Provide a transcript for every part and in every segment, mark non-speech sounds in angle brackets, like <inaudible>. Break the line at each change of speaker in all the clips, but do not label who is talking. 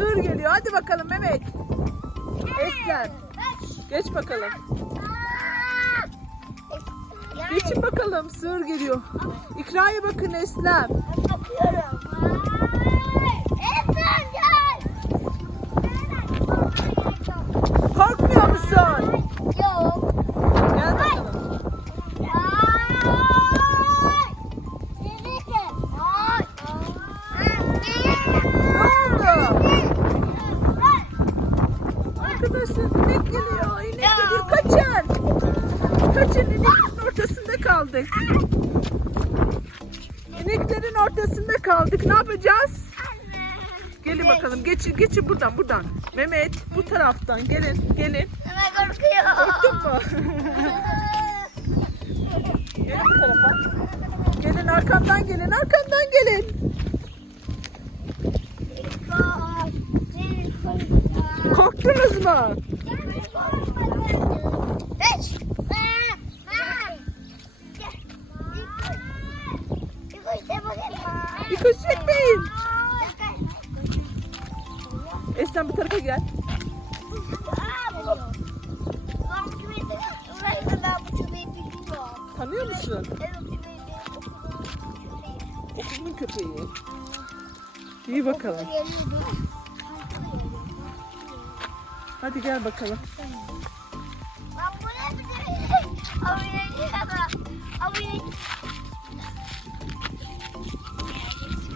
Sığır geliyor. Hadi bakalım Mehmet. Eslem. Geç bakalım. Geçin bakalım. Sığır geliyor. İkra'ya bakın Eslem.
Bakıyorum.
İneklerin ortasında kaldık. Ne yapacağız? Gelin bakalım. Geçin, geçin buradan, buradan. Mehmet bu taraftan. Gelin, gelin. Korktun mu? <laughs> gelin bu tarafa. Gelin arkamdan gelin, arkamdan gelin. Korktunuz mu? Tanıyor musun? Okulun köpeği. İyi bakalım. Hadi gel bakalım.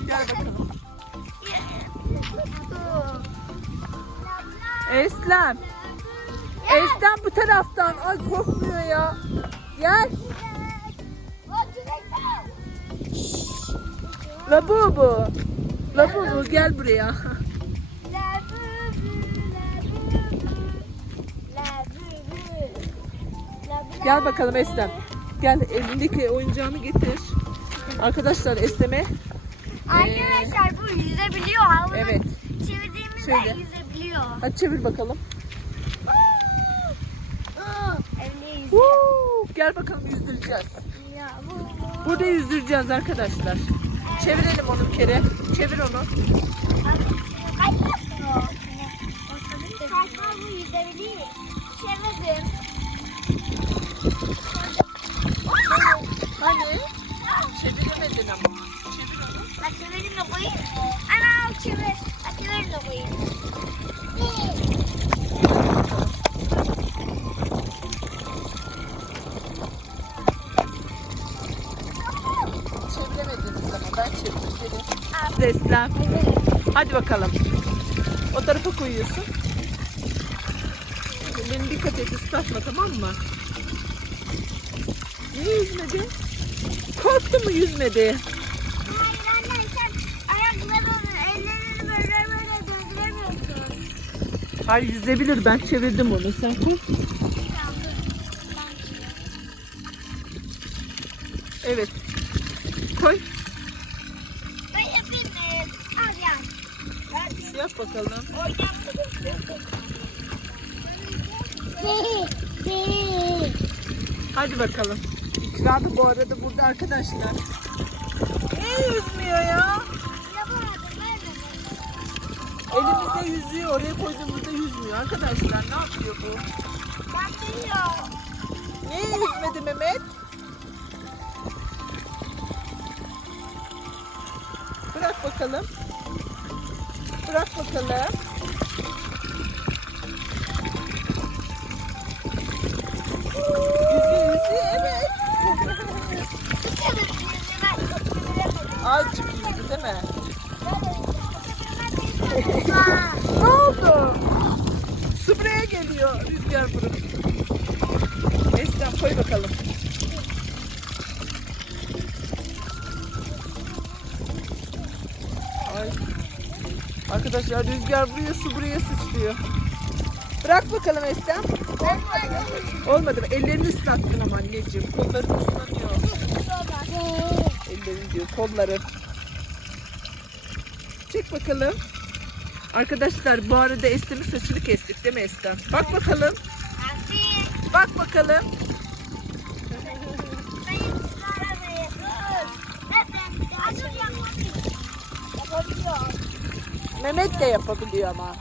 Gel bakalım. Eslem. Eslem bu taraftan. Ay korkmuyor ya. Gel. Labubu. Labubu gel buraya. Gel bakalım Eslem. Gel elindeki oyuncağını getir. Arkadaşlar Eslem'e
Arkadaşlar bu yüzebiliyor. Havada
evet.
çevirdiğimizde
Şöyle.
yüzebiliyor.
Hadi çevir bakalım. Woo! Gel bakalım yüzdüreceğiz. Burada yüzdüreceğiz arkadaşlar. Çevirelim onu bir kere. Çevir onu.
Çevirdim.
Hani? Çeviremedin ama. Çevir onu.
Ben çevirdim de koyayım. Ana al çevir. Ben çevirdim de koyayım.
Eslem. Hadi bakalım. O tarafa koyuyorsun. Beni dikkat et ıslatma tamam mı? Niye yüzmedi? Korktu mu yüzmedi?
Hayır anne sen ayaklarını, ellerini böyle böyle döndüremiyorsun.
Hayır yüzebilir ben çevirdim onu sen kork. Evet. Koy.
Ben yapayım mı? Al
Yap bakalım. Hadi bakalım. İkra da bu arada burada arkadaşlar. Niye yüzmüyor ya? Elimizde yüzüyor. Oraya koyduğumuzda yüzmüyor. Arkadaşlar ne yapıyor bu? Niye yüzmedi Mehmet? Bırak bakalım. Bırak bakalım. Arkadaşlar rüzgar vuruyor, su buraya sıçrıyor. Bırak bakalım Eslem. Olmadı mı? Ellerini ıslattın ama anneciğim. Kolların ıslanıyor. Ellerin diyor, kolları. Çek bakalım. Arkadaşlar bu arada Eslem'in saçını kestik değil mi Eslem? Bak bakalım. Bak bakalım. Mehmet de yapabiliyor ama.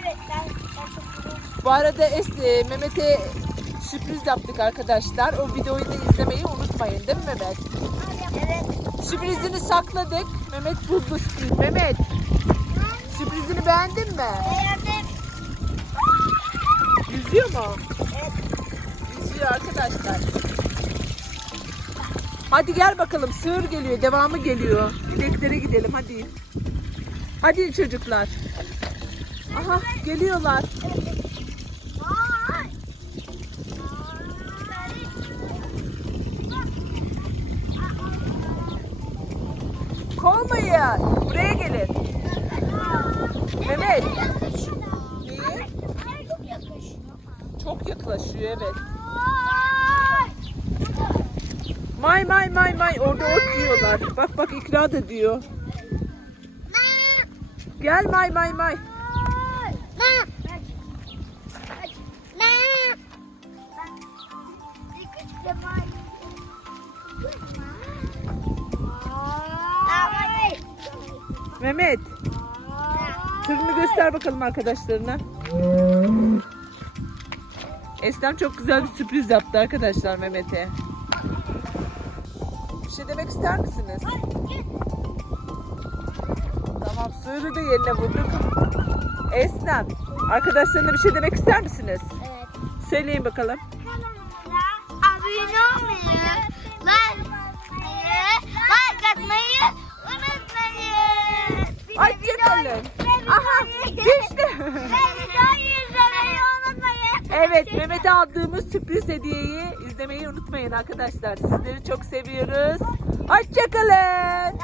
Evet ben, ben.
Bu arada es- e, Mehmet'e sürpriz yaptık arkadaşlar. O videoyu da izlemeyi unutmayın değil mi Mehmet?
Evet.
Sürprizini sakladık. Mehmet buldu sürpriz. Mehmet sürprizini beğendin mi?
Beğendim.
Yüzüyor mu?
Evet.
Yüzüyor arkadaşlar. Hadi gel bakalım sığır geliyor devamı geliyor. İneklere gidelim hadi. Hadi çocuklar. Aha geliyorlar. Kovmayın. Buraya gelin. Mehmet. Niye?
Çok
yaklaşıyor evet. May may may may orada ot diyorlar. Bak bak ikra da diyor. Gel may may may. Mehmet tırını göster bakalım arkadaşlarına. Eslem çok güzel bir sürpriz yaptı arkadaşlar Mehmet'e. Bir şey demek ister misiniz? Tamam sığırı da yerine vurduk. Eslem arkadaşlarına bir şey demek ister misiniz? Söyleyin bakalım.
Abone olmayı, like like atmayı unutmayın.
Hoşçakalın. Aha
unutmayın.
Evet Mehmet'e aldığımız sürpriz hediyeyi izlemeyi unutmayın arkadaşlar. Sizleri çok seviyoruz. Hoşçakalın.